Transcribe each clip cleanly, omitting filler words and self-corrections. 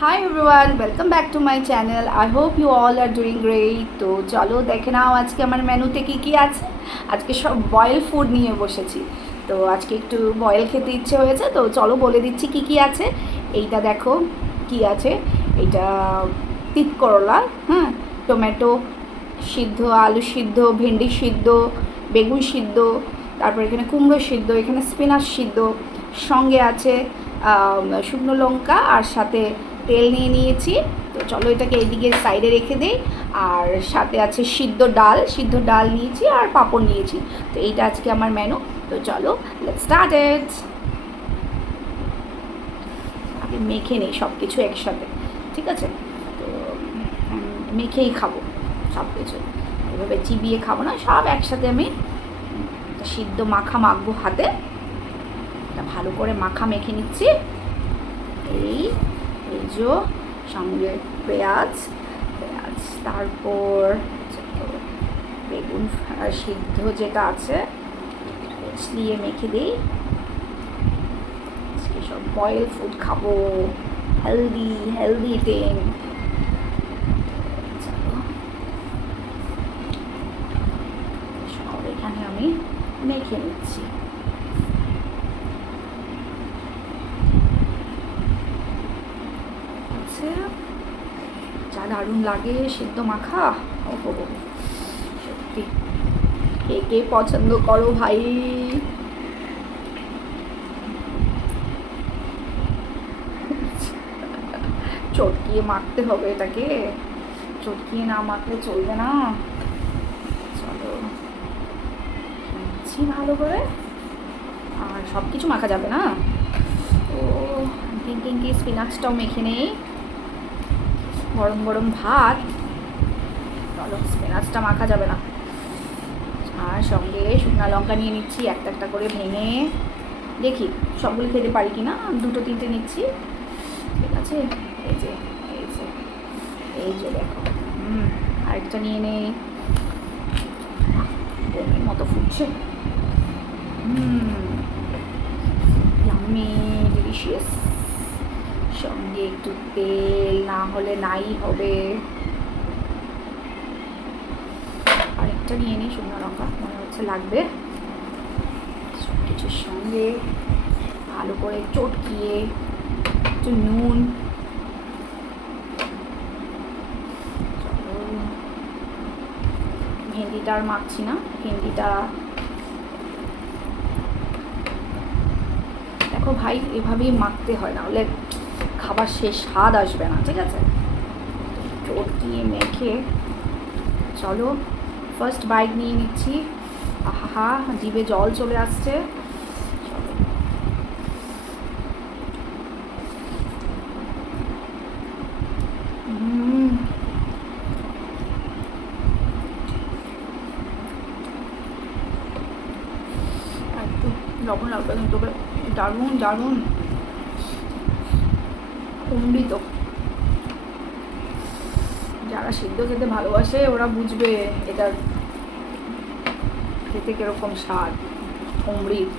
Hi everyone, welcome back to my channel. I hope you all are doing great. তো চলো দেখে নাও আজকে আমার মেনুতে কি কি আছে। আজকে সব বয়েল ফুড নিয়ে বসেছি। তো আজকে একটু বয়েল খেতে ইচ্ছে হয়েছে, তো চলো বলে দিচ্ছি কি কি আছে। এইটা দেখো কি আছে। এটা তিত করলা, হ্যাঁ, টমেটো সিদ্ধ, আলু সিদ্ধ, ভেন্ডি সিদ্ধ, বেগুন সিদ্ধ, তারপর এখানে কুমড়ো সিদ্ধ, এখানে স্পিনাচ সিদ্ধ, সঙ্গে আছে শুকনো লঙ্কা আর সাথে তেল নিয়ে নিয়েছি। তো চলো এটাকে এইদিকে সাইডে রেখে দিই। আর সাথে আছে সিদ্ধ ডাল নিয়েছি আর পাঁপড় নিয়েছি। তো এইটা আজকে আমার মেনু। তো চলো লেটস স্টার্ট ইট। আমি মেখে নিই সব কিছু একসাথে, ঠিক আছে? তো মেখেই খাবো সব কিছু, এভাবে চিবিয়ে খাবো না, সব একসাথে আমি সিদ্ধ মাখা মাখবো হাতে। এটা ভালো করে মাখা মেখে নিচ্ছি। এই এই যে সঙ্গে পেঁয়াজ, তারপর বেগুন সিদ্ধ যেটা আছে দিয়ে মেখে দিই। সব বয়েল ফুড খাবো, হেলদি ইটিং। সব এখানে আমি মেখে নিচ্ছি। যা দারুণ লাগে সিদ্ধ মাখা, ওহো সত্যি। কে কে পছন্দ করো ভাই? চটকিয়ে মাখতে হবে এটাকে, চটকিয়ে না মাখলে চলবে না। চলো মাখছি ভালো করে, আর সব কিছু মাখা যাবে না। তো কি স্পিনাচটাও মেখে নেই। গরম গরম ভাত, চলো স্পিনাচটা মাখা যাবে না। আর সঙ্গে শুকনো লঙ্কা নিয়ে নিচ্ছি একটা একটা করে ভেঙে। দেখি সবগুলো খেতে পারি কি না, দুটো তিনটে নিচ্ছি, ঠিক আছে? এই যে এই যে এই যে দেখো, আরেকটা নিয়ে নেই। বোমের মতো ফুটছে, ইয়াম্মি ডিলিশিয়াস। সঙ্গে একটু তেল না হলে নাই হবে। আরেকটা নিয়ে নিই শুকনো লঙ্কা, মনে হচ্ছে লাগবে। সব কিছুর সঙ্গে ভালো করে চটকিয়ে একটু নুন, ভেন্ডিটা আর মাখছি না। ভেন্ডিটা দেখো ভাই, এভাবেই মাখতে হয়, না হলে খাবার শেষ স্বাদ আসবে না, ঠিক আছে? চটকিয়ে মেখে চলো ফার্স্ট বাইট নিয়ে নিচ্ছি। আহা, জিভে জল চলে আসছে। একটু লবণ লাগবে কিন্তু, দারুণ দারুণ অমৃত। যারা সিদ্ধ খেতে ভালোবাসে ওরা বুঝবে এটা খেতে কিরকম স্বাদ, অমৃত।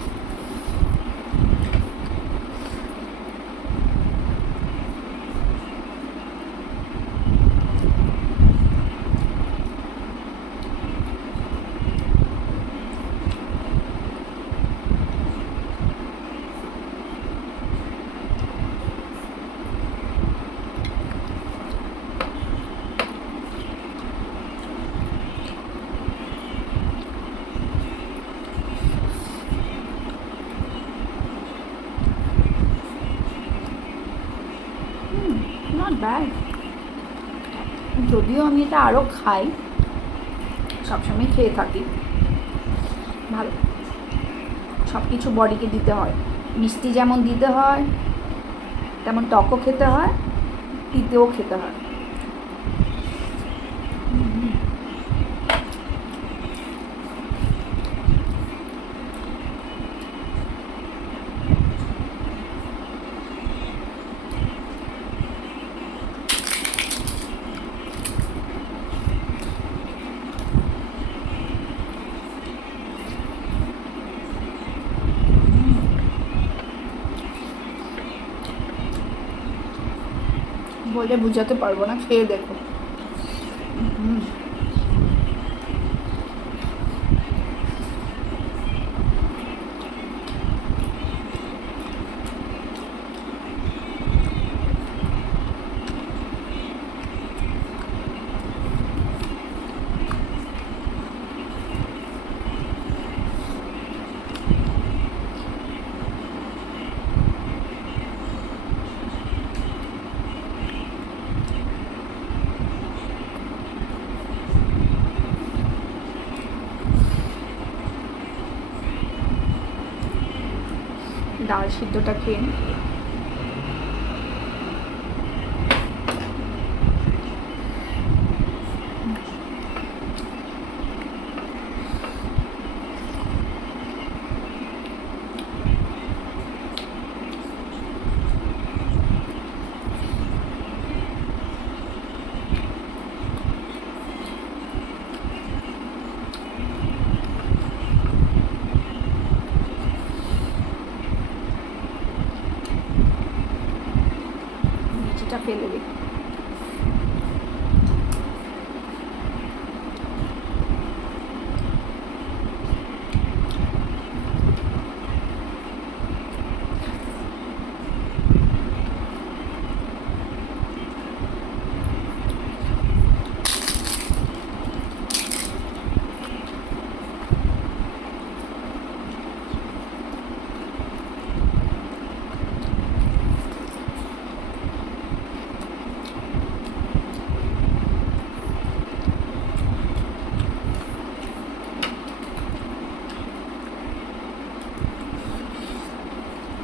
নট ব্যাড, যদিও আমি এটা আরও খাই, সবসময় খেয়ে থাকি। ভালো, সব কিছু বডিকে দিতে হয়। মিষ্টি যেমন দিতে হয়, তেমন টকও খেতে হয়, তিতেও খেতে হয়। বলে বুঝাতে পারবো না, খেয়ে দেখো। ডাল সিদ্ধটা খেয়ে নিই। মিষ্টিটা ফেলে দিই।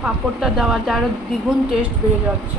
পাঁপড়টা দেওয়াতে আরও দ্বিগুণ টেস্ট বেড়ে যাচ্ছে।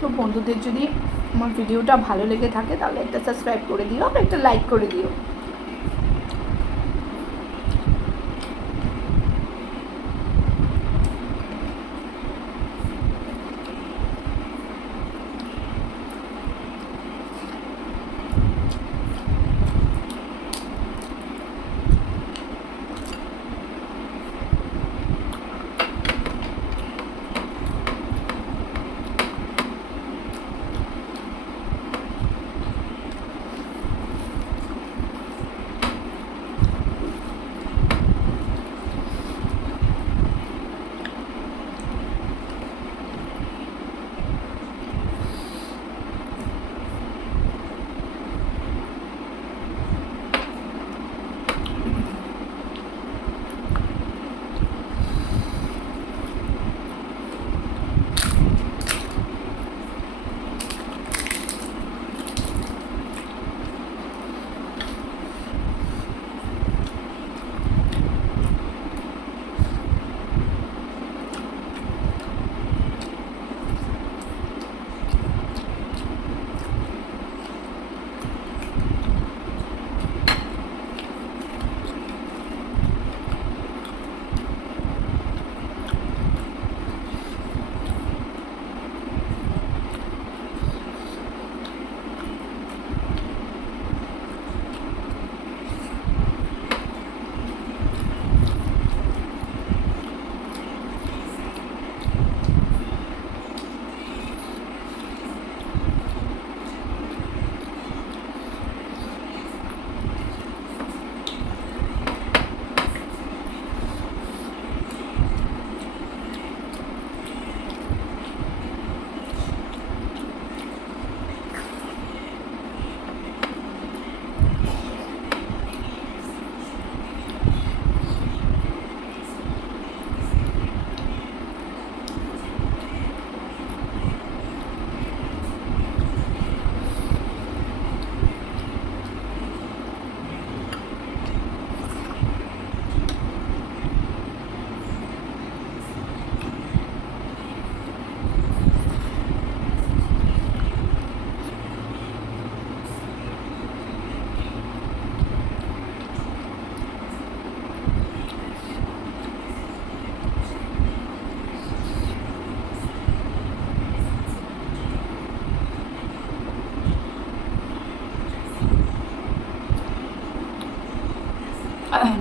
তো বন্ধুদের যদি আমার ভিডিওটা ভালো লেগে থাকে তাহলে একটা সাবস্ক্রাইব করে দিও, একটা লাইক করে দিও।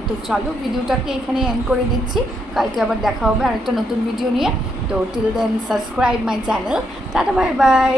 তো চলো ভিডিওটাকে এখানে এন্ড করে দিচ্ছি, কালকে আবার দেখা হবে আরেকটা নতুন ভিডিও নিয়ে। তো till then subscribe my channel. Tata bye by.